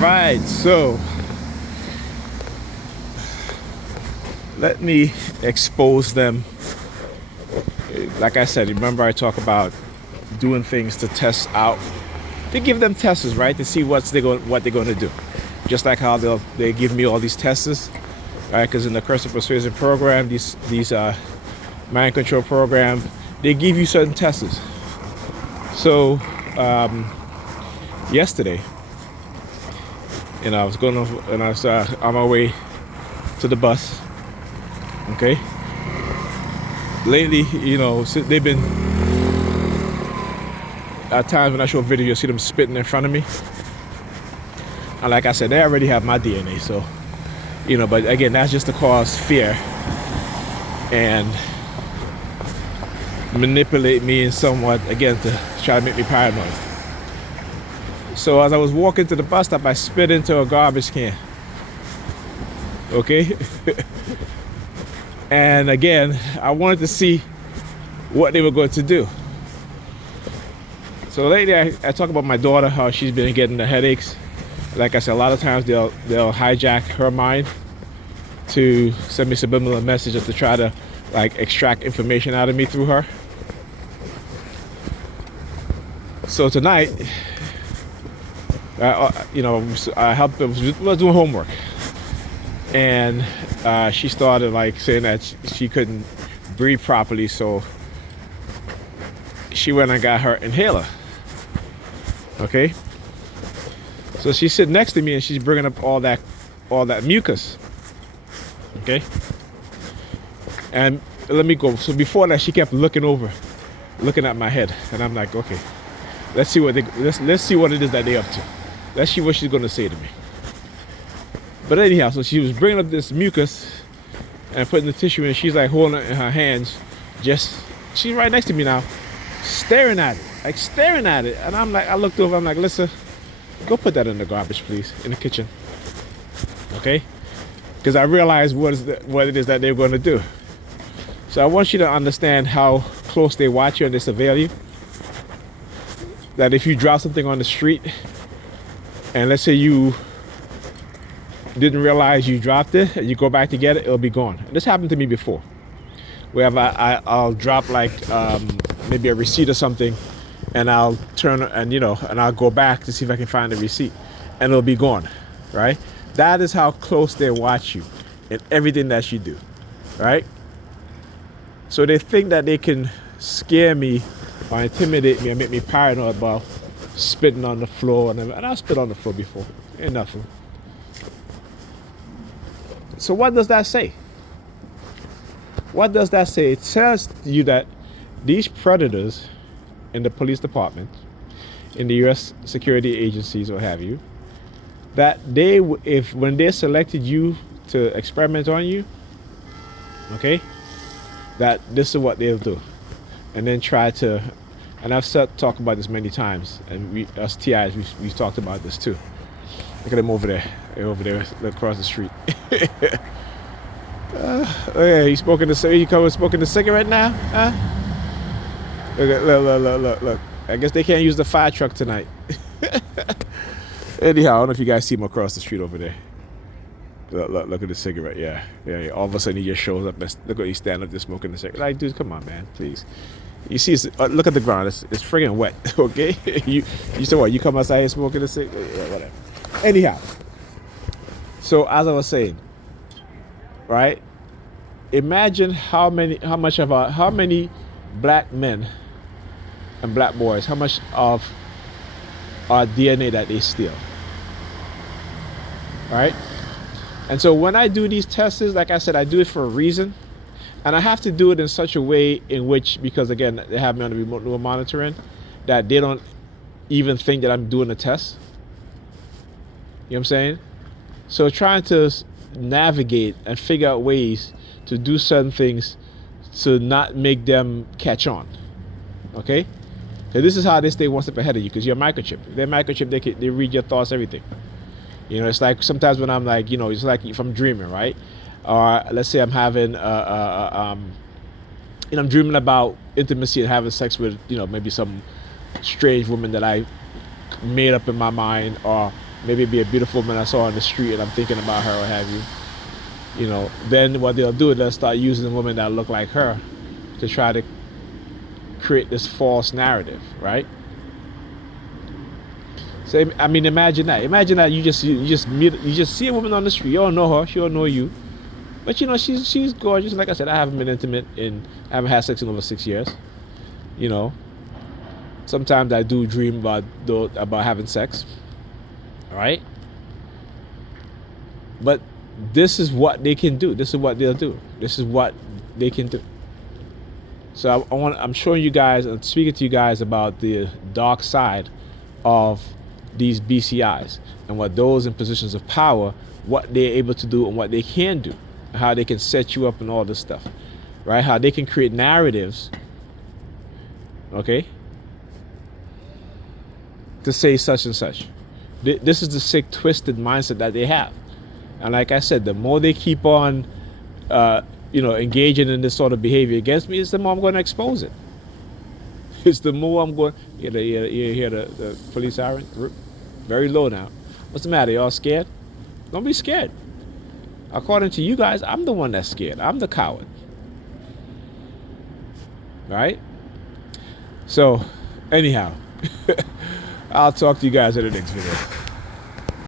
Right, so let me expose them. Like I said, remember I talk about doing things to test out, to give them tests, right, to see what they're going to do. Just like how they give me all these tests, right? Because in the Curse of Persuasion program, these mind control program, they give you certain tests. So yesterday, I was going off, and I was on my way to the bus. Okay. Lately, they've been at times when I show video, you see them spitting in front of me. And like I said, they already have my DNA, so but again, that's just to cause fear and manipulate me in somewhat, again, to try to make me paranoid. So as I was walking to the bus stop, I spit into a garbage can. Okay. And again, I wanted to see what they were going to do. So lately, I talk about my daughter, how she's been getting the headaches. Like I said, a lot of times they'll hijack her mind to send me subliminal messages to try to extract information out of me through her. So tonight, I helped them. Was doing homework, and she started saying that she couldn't breathe properly, so she went and got her inhaler. Okay, so she's sitting next to me and she's bringing up all that mucus. Okay, and let me go. So before that, she kept looking at my head, and I'm like, okay, let's see what it is that they're up to. Let's see what she's gonna say to me. But anyhow, so she was bringing up this mucus and putting the tissue in. She's holding it in her hands. She's right next to me now, staring at it. And I looked over, I'm like, listen, go put that in the garbage, please, in the kitchen. Okay? Because I realized what it is that they're going to do. So I want you to understand how close they watch you and they surveil you. That if you drop something on the street, and let's say you didn't realize you dropped it, and you go back to get it, it'll be gone. This happened to me before, where I'll drop maybe a receipt or something, and I'll turn and I'll go back to see if I can find the receipt, and it'll be gone, right? That is how close they watch you in everything that you do, right? So they think that they can scare me or intimidate me and make me paranoid about spitting on the floor, and I've spit on the floor before, ain't nothing. So what does that say? What does that say? It tells you that these predators in the police department, in the U.S. security agencies, what have you, that when they selected you to experiment on you, okay, that this is what they'll do, and then try to. And I've talked about this many times, and us TIs, we've talked about this too. Look at them over there across the street. Yeah, he's smoking the cigarette now? Huh? Look. I guess they can't use the fire truck tonight. Anyhow, I don't know if you guys see him across the street over there. Look at the cigarette, yeah. All of a sudden he just shows up and look at he's standing up there smoking the cigarette. Like, dude, come on, man, please. You see, look at the ground. It's friggin' wet. Okay, you said what? You come outside here smoking the cigarette, whatever. Anyhow, so as I was saying, right? Imagine how many black men and black boys, how much of our DNA that they steal, right? And so when I do these tests, like I said, I do it for a reason. And I have to do it in such a way in which, because again, they have me on the remote monitoring, that they don't even think that I'm doing a test. You know what I'm saying? So trying to navigate and figure out ways to do certain things to not make them catch on. Okay? Because this is how they stay one step ahead of you, because you're a microchip. If they're microchip, they read your thoughts, everything. It's like sometimes when I'm it's like if I'm dreaming, right? Or let's say I'm having, I'm dreaming about intimacy and having sex with, maybe some strange woman that I made up in my mind, or maybe it'd be a beautiful woman I saw on the street and I'm thinking about her or have you. Then what they'll do is they'll start using women that look like her to try to create this false narrative, right? So I mean, imagine that. Imagine that you just see a woman on the street. You don't know her. She don't know you. But she's gorgeous. Like I said, I haven't been intimate I haven't had sex in over 6 years. You know, sometimes I do dream about having sex. All right. But this is what they can do. This is what they'll do. This is what they can do. So I'm showing you guys and speaking to you guys about the dark side of these BCIs and what those in positions of power, what they're able to do and what they can do, how they can set you up and all this stuff, right? How they can create narratives, okay, to say such and such. This is the sick, twisted mindset that they have. And like I said, the more they keep on, engaging in this sort of behavior against me, is the more I'm going to expose it. It's the more I'm going. You hear the police siren? Very low now. What's the matter? Y'all scared? Don't be scared. According to you guys, I'm the one that's scared. I'm the coward. Right? So, anyhow, I'll talk to you guys in the next video.